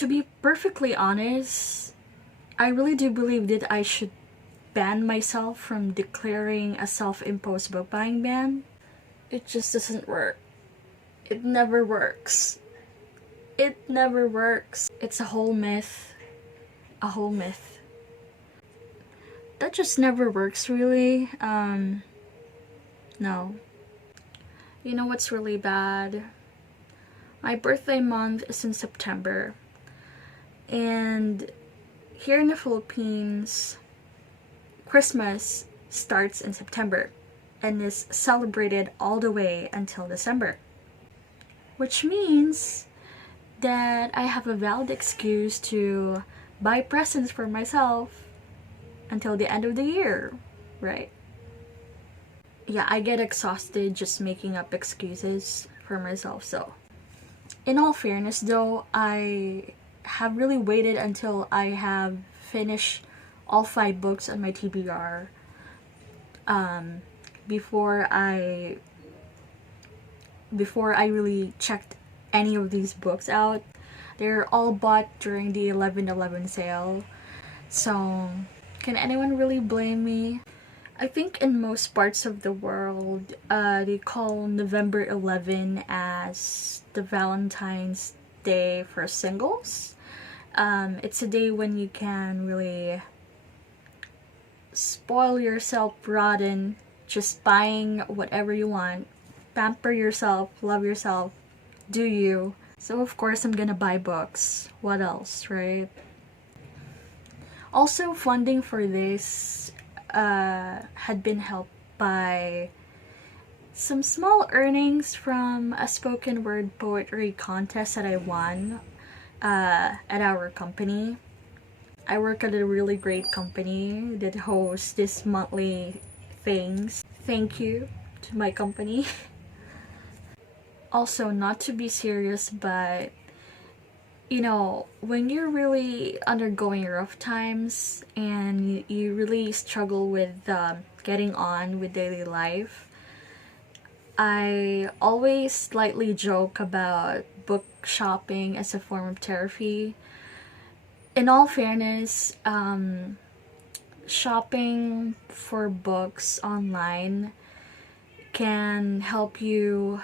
To be perfectly honest, I really do believe that I should ban myself from declaring a self-imposed book buying ban. It just doesn't work. It never works. It never works. It's a whole myth. A whole myth. That just never works, really. No. You know what's really bad? My birthday month is in September. And here in the Philippines, Christmas starts in September and is celebrated all the way until December. Which means that I have a valid excuse to buy presents for myself until the end of the year, right? Yeah, I get exhausted just making up excuses for myself, so. In all fairness though, I have really waited until I have finished all 5 books on my TBR before I really checked any of these books out. They're all bought during the 11/11 sale, so can anyone really blame me? I think in most parts of the world, they call November 11 as the Valentine's Day for singles. It's a day when you can really spoil yourself rotten, just buying whatever you want, pamper yourself, love yourself, do you. So of course I'm gonna buy books. What else, right? Also, funding for this had been helped by some small earnings from a spoken word poetry contest that I won at our company. I work at a really great company that hosts this monthly things. Thank you to my company. Also, not to be serious, but you know, when you're really undergoing rough times and you really struggle with getting on with daily life, I always slightly joke about book shopping as a form of therapy. In all fairness, shopping for books online can help you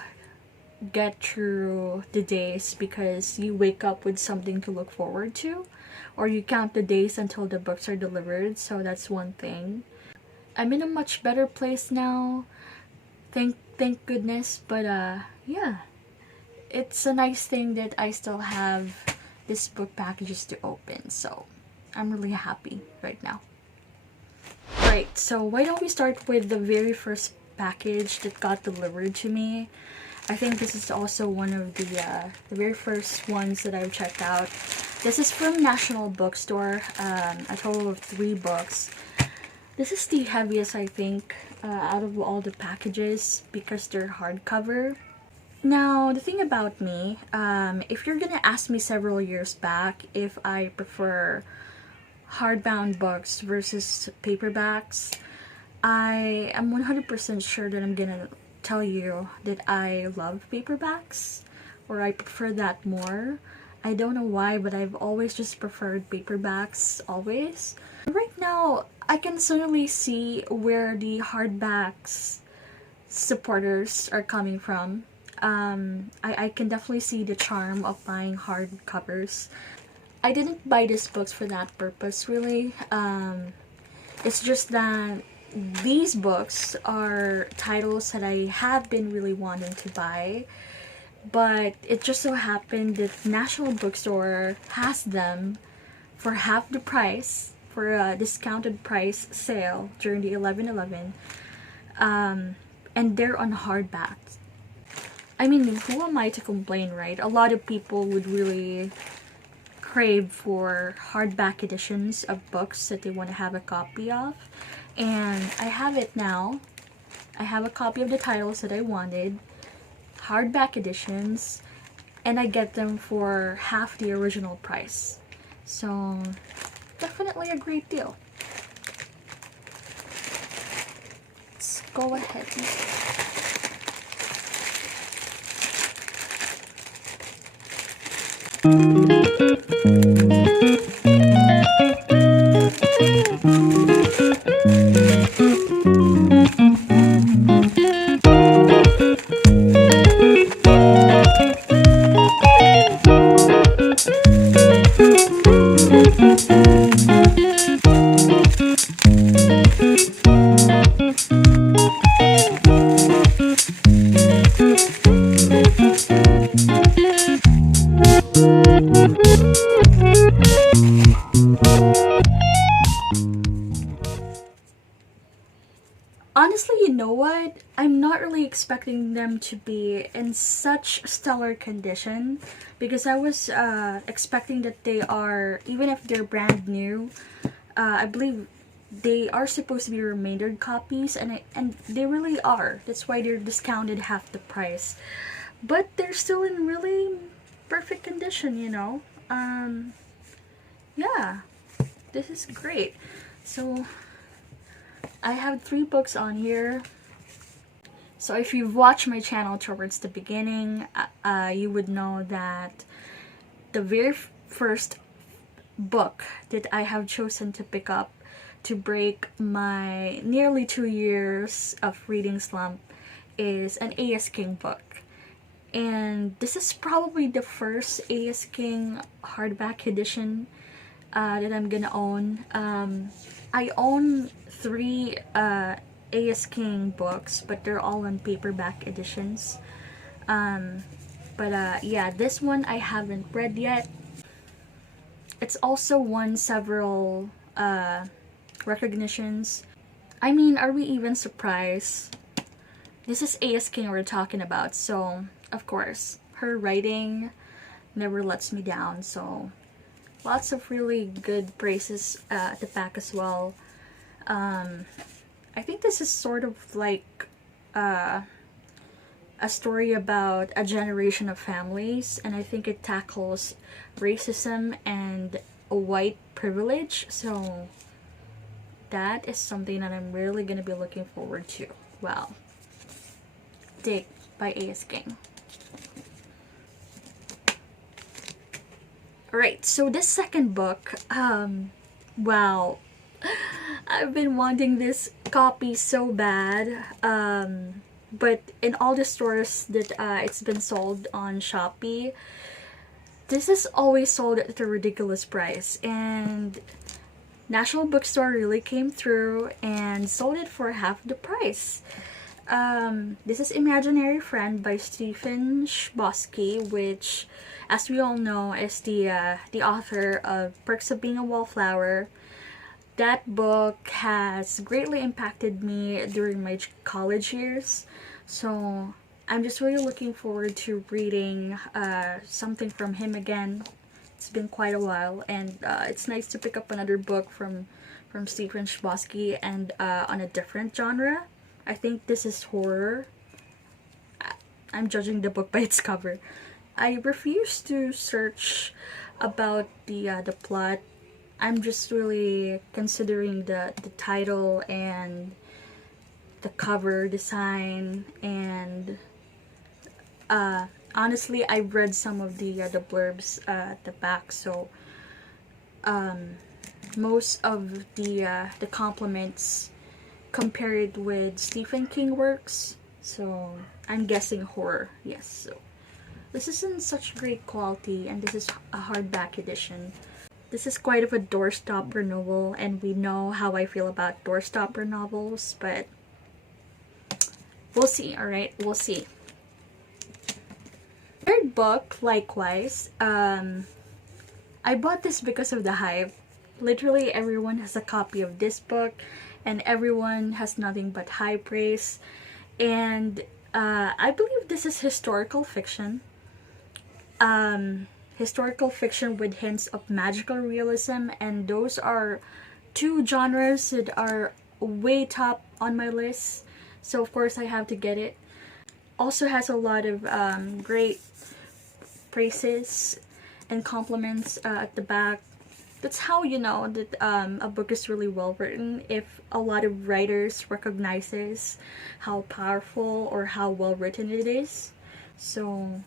get through the days because you wake up with something to look forward to, or you count the days until the books are delivered. So that's one thing. I'm in a much better place now, thank goodness. But yeah, it's a nice thing that I still have this book packages to open, so I'm really happy right now. Right, so why don't we start with the very first package that got delivered to me. I think this is also one of the very first ones that I've checked out. This is from National Bookstore, a total of 3 books. This is the heaviest, I think, out of all the packages because they're hardcover. Now, the thing about me, if you're gonna ask me several years back if I prefer hardbound books versus paperbacks, I am 100% sure that I'm gonna tell you that I love paperbacks, or I prefer that more. I don't know why, but I've always just preferred paperbacks, always. Right now, I can certainly see where the hardbacks supporters are coming from. I can definitely see the charm of buying hardcovers. I didn't buy these books for that purpose, really. It's just that these books are titles that I have been really wanting to buy, but it just so happened that National Bookstore has them for half the price, for a discounted price sale during the 11/11, and they're on hardbacks. I mean, who am I to complain, right? A lot of people would really crave for hardback editions of books that they want to have a copy of, and I have it now. I have a copy of the titles that I wanted, hardback editions, and I get them for half the original price. So definitely a great deal. Let's go ahead. expecting them to be in such stellar condition, because I was expecting that they are, even if they're brand new, I believe they are supposed to be remainder copies, and they really are. That's why they're discounted half the price. But they're still in really perfect condition, you know. Yeah, this is great. So I have 3 books on here. So if you've watched my channel towards the beginning, you would know that the very first book that I have chosen to pick up to break my nearly 2 years of reading slump is an A.S. King book. And this is probably the first A.S. King hardback edition that I'm gonna own. I own 3 A.S. King books, but they're all in paperback editions. Yeah, this one I haven't read yet. It's also won several recognitions. I mean, are we even surprised? This is A.S. King we're talking about, so of course, her writing never lets me down. So lots of really good praises at the back as well. I think this is sort of like a story about a generation of families, and I think it tackles racism and white privilege. So that is something that I'm really gonna be looking forward to. Wow. Dig by A.S. King. Alright, so this second book, wow. I've been wanting this copy so bad, but in all the stores that it's been sold on Shopee, this is always sold at a ridiculous price, and National Bookstore really came through and sold it for half the price. This is Imaginary Friend by Stephen Chbosky, which, as we all know, is the author of Perks of Being a Wallflower. That book has greatly impacted me during my college years, so I'm just really looking forward to reading something from him again. It's been quite a while, and it's nice to pick up another book from Stephen Chbosky, and on a different genre. I think this is horror. I'm judging the book by its cover. I refuse to search about the plot. I'm just really considering the title and the cover design, and honestly, I've read some of the blurbs at the back, so most of the compliments compare it with Stephen King works, so I'm guessing horror. Yes, so this is in such great quality, and this is a hardback edition. This is quite of a doorstopper novel, and we know how I feel about doorstopper novels, but we'll see. Alright, we'll see. Third book, likewise, I bought this because of the hype. Literally everyone has a copy of this book, and everyone has nothing but high praise. And I believe this is historical fiction. Historical fiction with hints of magical realism, and those are 2 genres that are way top on my list, so of course I have to get it. Also has a lot of great praises and compliments at the back. That's how you know that a book is really well written, if a lot of writers recognizes how powerful or how well written it is. So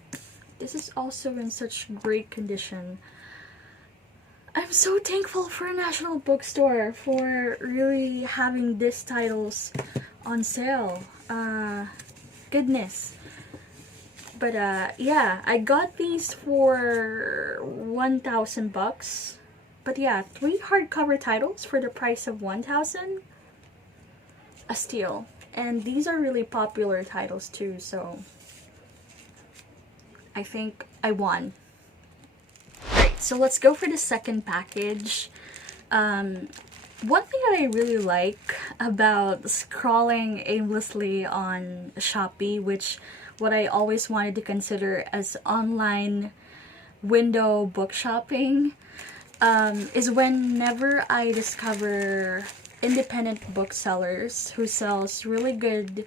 this is also in such great condition. I'm so thankful for National Bookstore for really having these titles on sale. Goodness. But yeah, I got these for 1,000 bucks. But yeah, 3 hardcover titles for the price of 1,000. A steal. And these are really popular titles too, so I think I won. Alright, so let's go for the second package. One thing that I really like about scrolling aimlessly on Shopee, which what I always wanted to consider as online window book shopping, is whenever I discover independent booksellers who sells really good,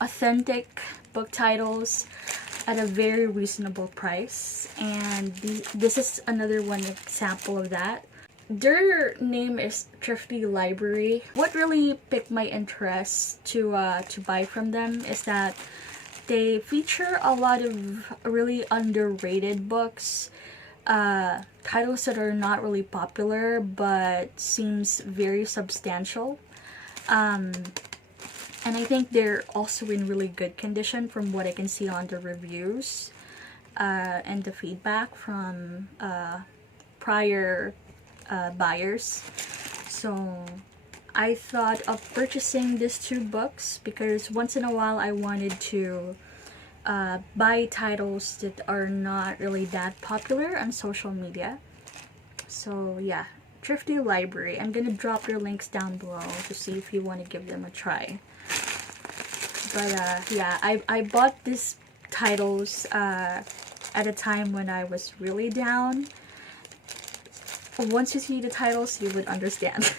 authentic book titles at a very reasonable price. And this is another one example of that. Their name is Thrifty Library. What really piqued my interest to buy from them is that they feature a lot of really underrated books, titles that are not really popular but seems very substantial. And I think they're also in really good condition from what I can see on the reviews and the feedback from prior buyers. So I thought of purchasing these two books because once in a while I wanted to buy titles that are not really that popular on social media. So yeah, Thrifty Library. I'm gonna drop their links down below to see if you want to give them a try. But yeah, I bought these titles at a time when I was really down. Once you see the titles, you would understand. So.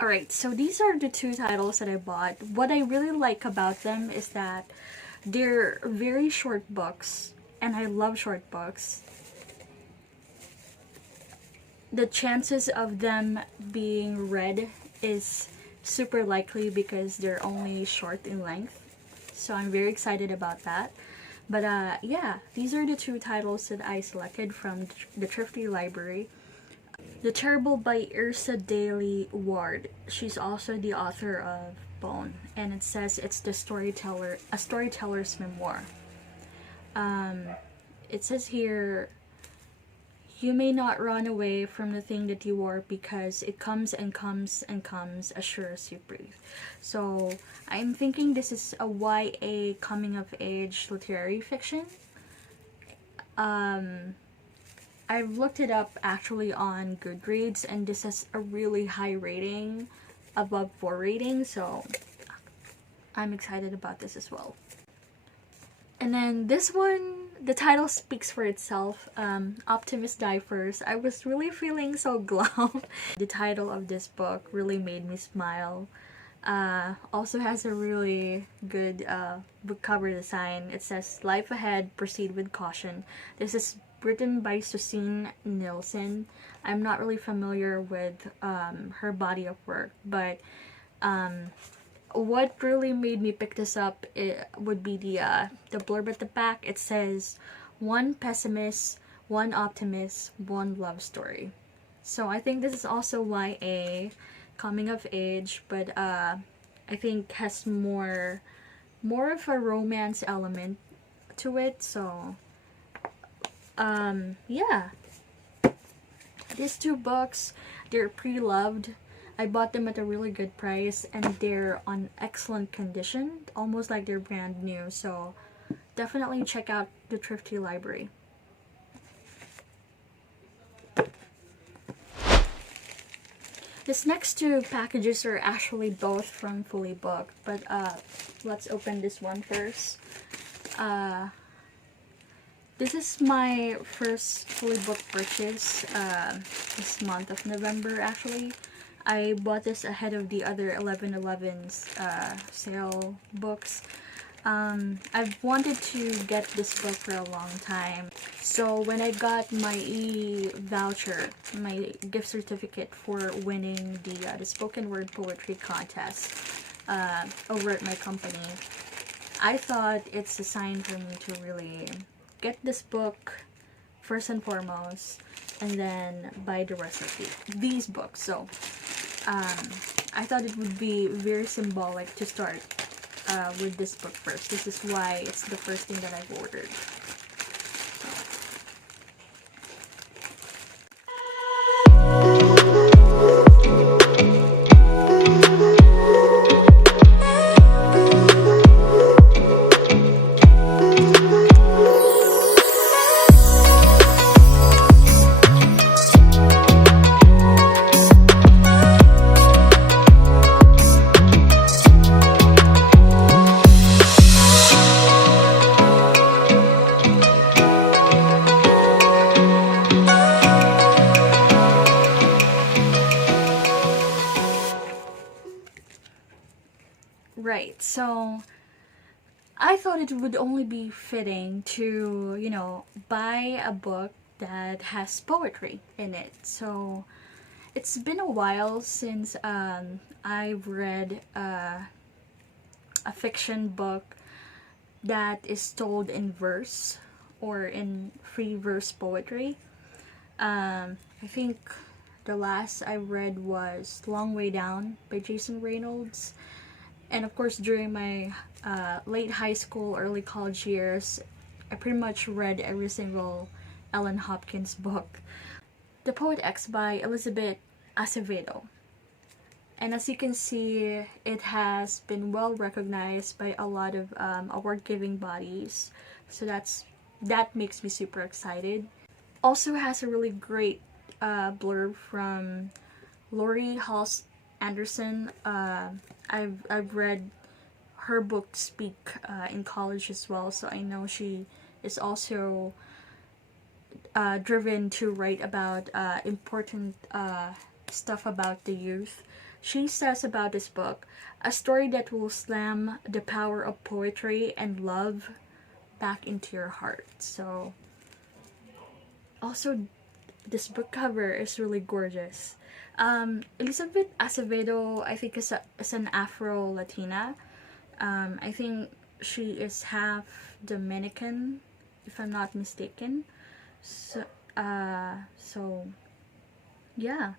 Alright, so these are the two titles that I bought. What I really like about them is that they're very short books, and I love short books. The chances of them being read is super likely because they're only short in length. So I'm very excited about that. But yeah, these are the two titles that I selected from the Thrifty Library. The Terrible by Yrsa Daley Ward. She's also the author of Bone, and it says it's a storyteller's memoir. It says here, you may not run away from the thing that you are because it comes and comes and comes as sure as you breathe. So I'm thinking this is a YA coming of age literary fiction. I've looked it up actually on Goodreads, and this has a really high rating, above 4 rating, so I'm excited about this as well. And then this one, the title speaks for itself. Optimists Die First. I was really feeling so glum. The title of this book really made me smile. Also has a really good book cover design. It says, "Life ahead, proceed with caution." This is written by Susanne Nielsen. I'm not really familiar with her body of work, but what really made me pick this up would be the blurb at the back. It says, "One pessimist, one optimist, one love story." So I think this is also YA, coming of age, but I think has more of a romance element to it. So yeah, these two books, they're pre-loved. I bought them at a really good price, and they're on excellent condition, almost like they're brand new. So definitely check out the Thrifty Library. This next two packages are actually both from FullyBooked, but let's open this one first. This is my first FullyBooked purchase this month of November, actually. I bought this ahead of the other 11/11's sale books. I've wanted to get this book for a long time. So when I got my voucher, my gift certificate for winning the spoken word poetry contest over at my company, I thought it's a sign for me to really get this book first and foremost, and then buy the rest of these books. So I thought it would be very symbolic to start with this book first. This is why it's the first thing that I've ordered. Right, so I thought it would only be fitting to, buy a book that has poetry in it. So it's been a while since I've read a fiction book that is told in verse or in free verse poetry. I think the last I read was Long Way Down by Jason Reynolds. And of course, during my late high school, early college years, I pretty much read every single Ellen Hopkins book. The Poet X by Elizabeth Acevedo. And as you can see, it has been well recognized by a lot of award-giving bodies. So that makes me super excited. Also has a really great blurb from Lori Halse Anderson. I've read her book Speak in college as well, so I know she is also driven to write about important stuff about the youth. She says about this book, a story that will slam the power of poetry and love back into your heart. So also, this book cover is really gorgeous. Elizabeth Acevedo, I think, is an Afro-Latina. I think she is half Dominican, if I'm not mistaken. So yeah.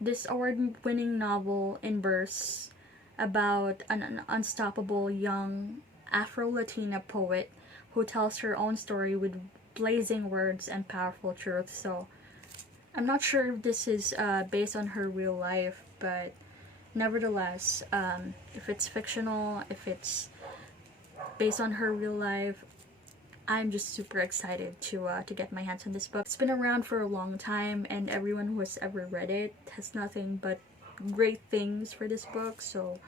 This award-winning novel in verse about an unstoppable young Afro-Latina poet who tells her own story with blazing words and powerful truth. So I'm not sure if this is based on her real life, but nevertheless, if it's fictional, if it's based on her real life, I'm just super excited to get my hands on this book. It's been around for a long time, and everyone who has ever read it has nothing but great things for this book. So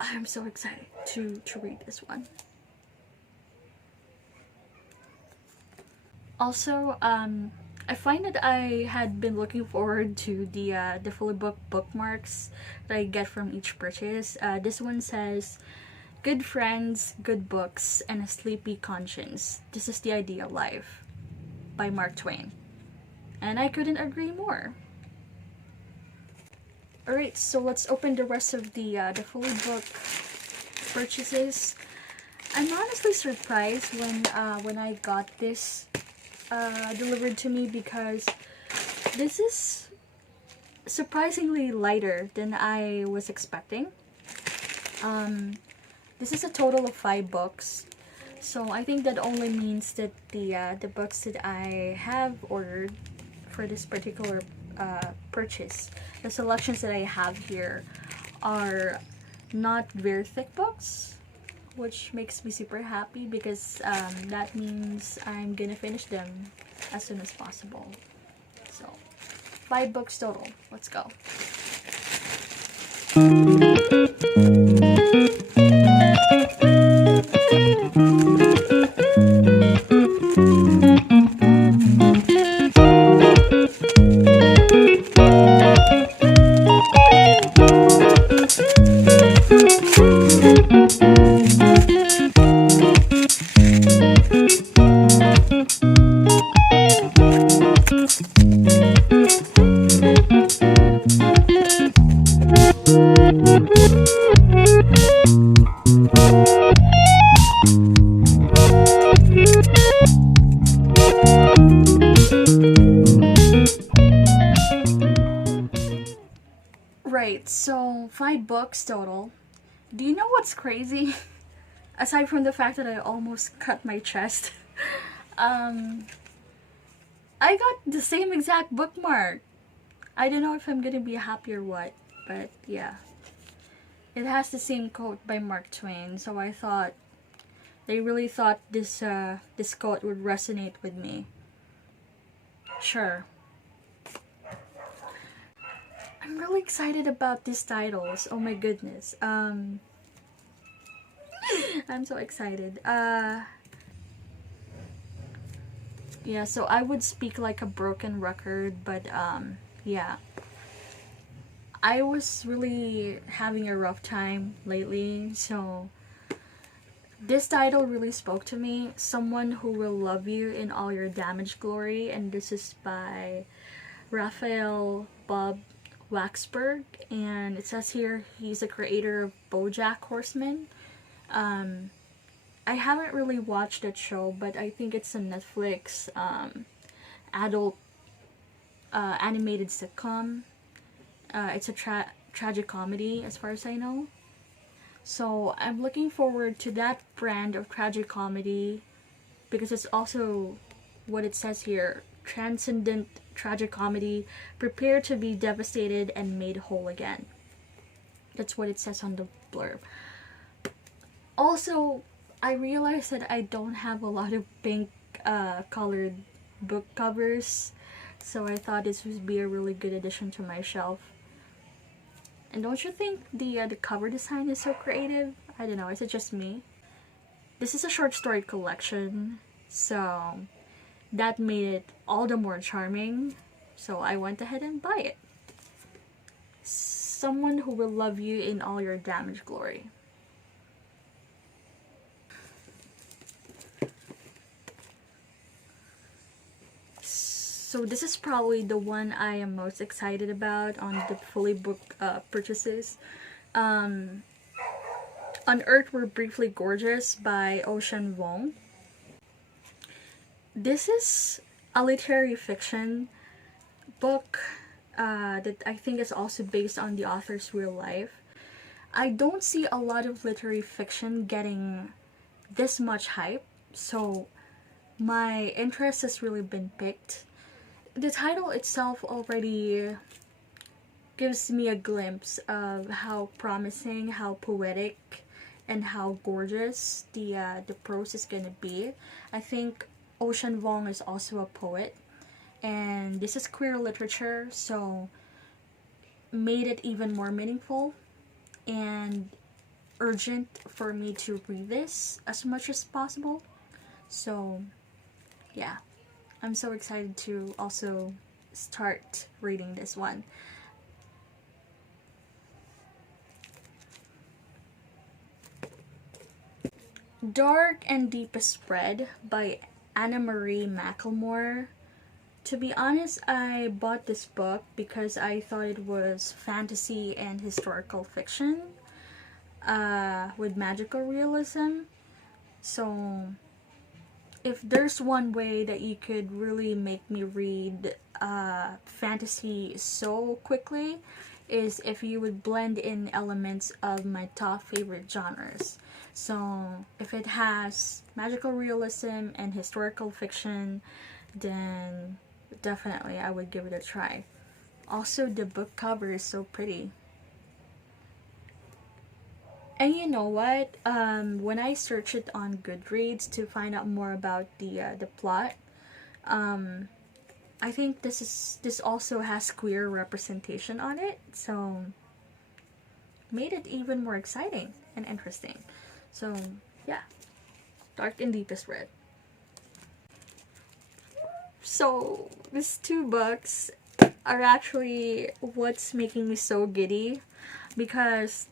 I'm so excited to read this one. Also, I find that I had been looking forward to the FullyBooked bookmarks that I get from each purchase. This one says, "Good friends, good books, and a sleepy conscience. This is the ideal life," by Mark Twain. And I couldn't agree more. Alright, so let's open the rest of the FullyBooked purchases. I'm honestly surprised when I got this delivered to me, because this is surprisingly lighter than I was expecting. This is a total of 5 books, so I think that only means that the books that I have ordered for this particular purchase, the selections that I have here, are not very thick books, which makes me super happy, because that means I'm gonna finish them as soon as possible. So 5 books total. Let's go. books total. Do you know what's crazy? Aside from the fact that I almost cut my chest, um, I got the same exact bookmark. I don't know if I'm gonna be happy or what, but yeah. It has the same quote by Mark Twain, so I thought they really thought this quote would resonate with me. Sure. I'm really excited about these titles. Oh my goodness. I'm so excited. Yeah, so I would speak like a broken record, but yeah. I was really having a rough time lately, so this title really spoke to me. Someone Who Will Love You in All Your Damaged Glory, and this is by Raphael Bob Waxberg, and it says here he's a creator of BoJack Horseman. I haven't really watched that show, but I think it's a Netflix adult animated sitcom. It's a tragic comedy, as far as I know. So I'm looking forward to that brand of tragic comedy because it's also what it says here: transcendent tragic comedy, prepare to be devastated and made whole again. That's what it says on the blurb. Also, I realized that I don't have a lot of pink colored book covers, so I thought this would be a really good addition to my shelf. And don't you think the cover design is so creative? I don't know, is it just me? This is a short story collection, so that made it all the more charming. So I went ahead and buy it. Someone Who Will Love You in All Your Damaged Glory. So this is probably the one I am most excited about on the fully booked purchases. On Earth We're Briefly Gorgeous by Ocean Vuong. This is a literary fiction book that I think is also based on the author's real life. I don't see a lot of literary fiction getting this much hype, so my interest has really been piqued. The title itself already gives me a glimpse of how promising, how poetic, and how gorgeous the prose is gonna be. I think Ocean Vuong is also a poet, and this is queer literature, so made it even more meaningful and urgent for me to read this as much as possible. So yeah, I'm so excited to also start reading this one. Dark and Deepest Red by Anna Marie McLemore. To be honest, I bought this book because I thought it was fantasy and historical fiction with magical realism. So if there's one way that you could really make me read fantasy so quickly, is if you would blend in elements of my top favorite genres. So if it has magical realism and historical fiction, then definitely I would give it a try. Also, the book cover is so pretty. And you know what? When I search it on Goodreads to find out more about the plot, I think this also has queer representation on it, so made it even more exciting and interesting. So yeah, Dark and Deepest Red. So these two books are actually what's making me so giddy, because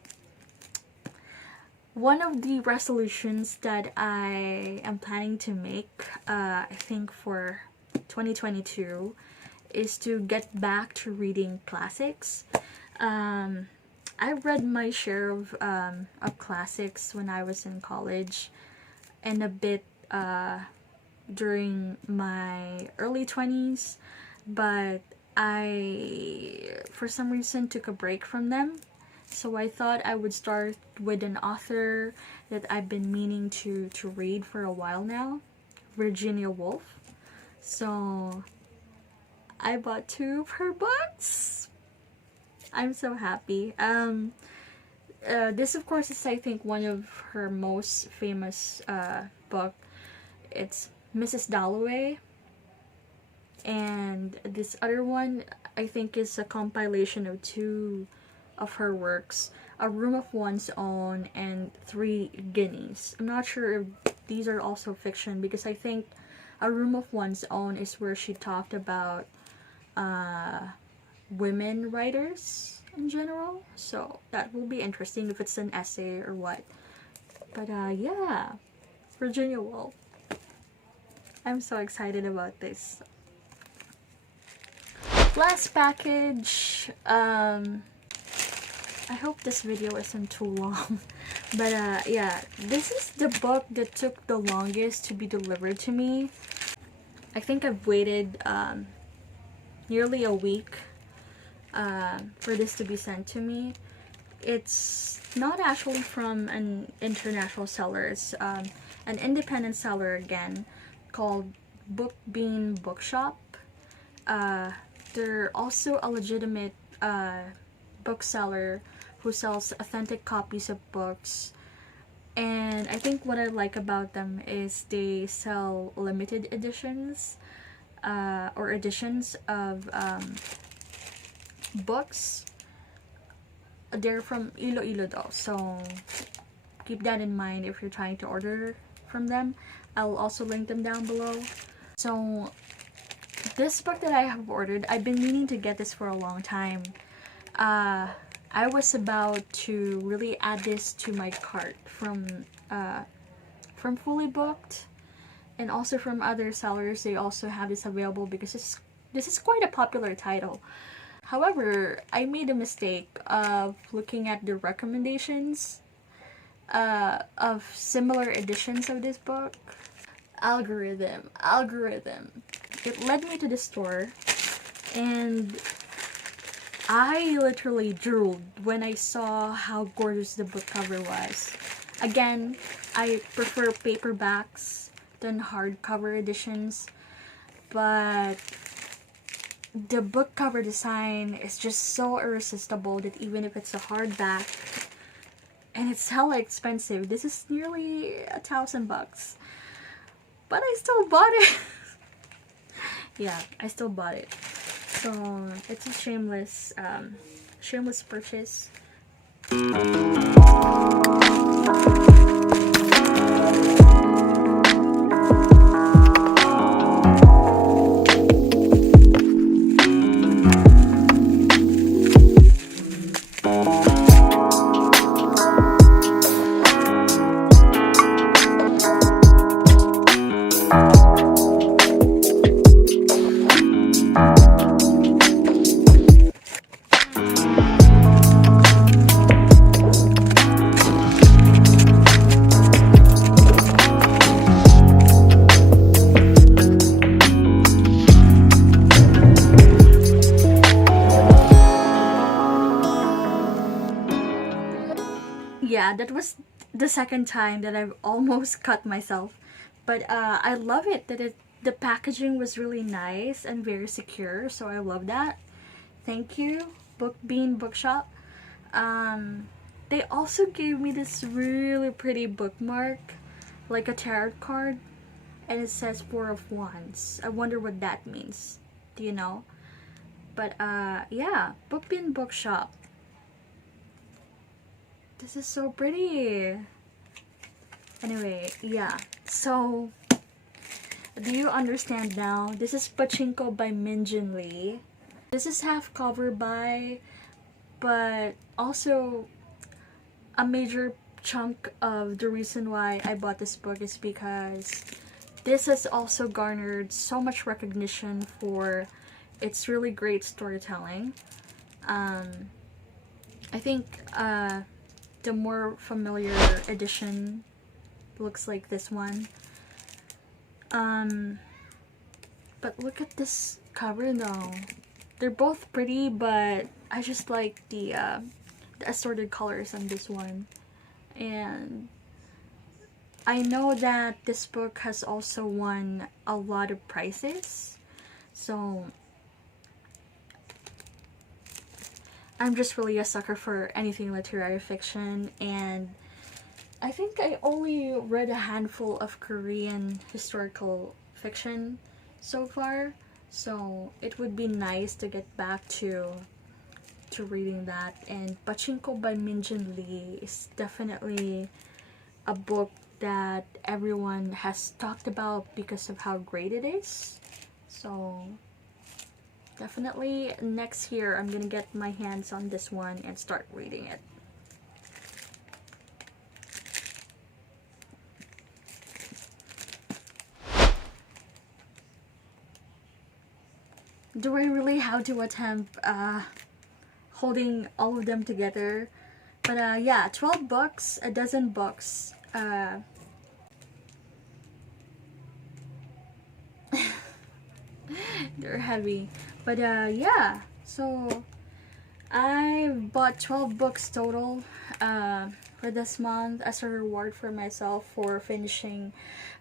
one of the resolutions that I am planning to make, I think for 2022, is to get back to reading classics. I read my share of classics when I was in college, and a bit during my early 20s, but I, for some reason, took a break from them. So I thought I would start with an author that I've been meaning to read for a while now, Virginia Woolf. So I bought 2 of her books. I'm so happy. This of course is, I think, one of her most famous book. It's Mrs. Dalloway. And this other one, I think, is a compilation of 2 of her works, A Room of One's Own and 3 Guineas. I'm not sure if these are also fiction, because I think A Room of One's Own is where she talked about women writers in general. So that will be interesting if it's an essay or what. But yeah, Virginia Woolf. I'm so excited about this. Last package. I hope this video isn't too long. But yeah, this is the book that took the longest to be delivered to me. I think I've waited nearly a week for this to be sent to me. It's not actually from an international seller. It's an independent seller again, called BOOKSHOP. They're also a legitimate bookseller who sells authentic copies of books. And I think what I like about them is they sell limited editions or editions of books. They're from Iloilo though, so keep that in mind if you're trying to order from them. I'll also link them down below. So this book that I have ordered, I've been meaning to get this for a long time. I was about to really add this to my cart from FullyBooked, and also from other sellers. They also have this available because this is quite a popular title. However, I made a mistake of looking at the recommendations of similar editions of this book. Algorithm. It led me to the store, and I literally drooled when I saw how gorgeous the book cover was. Again, I prefer paperbacks than hardcover editions, but the book cover design is just so irresistible that even if it's a hardback, and it's hella expensive, this is nearly $1,000, but I still bought it. Yeah, I still bought it. So it's a shameless purchase. Yeah, that was the second time that I've almost cut myself. But I love it that the packaging was really nice and very secure, so I love that. Thank you, Bookshop. They also gave me this really pretty bookmark, like a tarot card, and it says 4 of Wands. I wonder what that means. Do you know? But yeah, Bookshop. This is so pretty. Anyway, yeah. So, do you understand now? This is Pachinko by Min Jin Lee. This is half cover by, but also a major chunk of the reason why I bought this book is because this has also garnered so much recognition for its really great storytelling. I think the more familiar edition looks like this one. But look at this cover though. They're both pretty, but I just like the the assorted colors on this one. And I know that this book has also won a lot of prizes. So I'm just really a sucker for anything literary fiction, and I think I only read a handful of Korean historical fiction so far, so it would be nice to get back to reading that. And Pachinko by Minjin Lee is definitely a book that everyone has talked about because of how great it is. So definitely next year I'm gonna get my hands on this one and start reading it. Do I really have to attempt holding all of them together? But yeah, 12 books, a dozen books. They're heavy. But yeah, so I bought 12 books total for this month as a reward for myself for finishing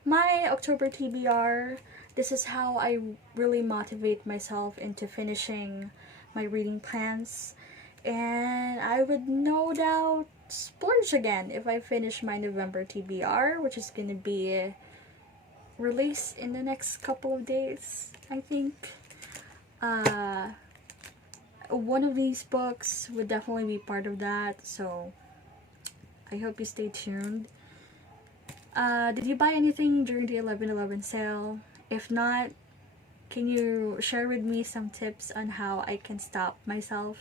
my October TBR. This is how I really motivate myself into finishing my reading plans. And I would no doubt splurge again if I finish my November TBR, which is gonna be released in the next couple of days, I think. One of these books would definitely be part of that, so I hope you stay tuned. Did you buy anything during the 11/11 sale? If not, can you share with me some tips on how I can stop myself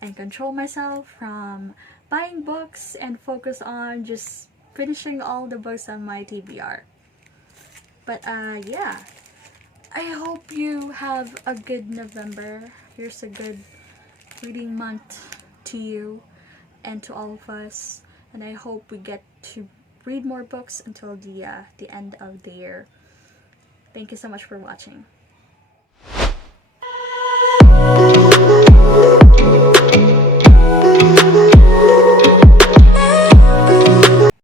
and control myself from buying books and focus on just finishing all the books on my TBR? But yeah, I hope you have a good November. Here's a good reading month to you and to all of us, and I hope we get to read more books until the end of the year. Thank you so much for watching.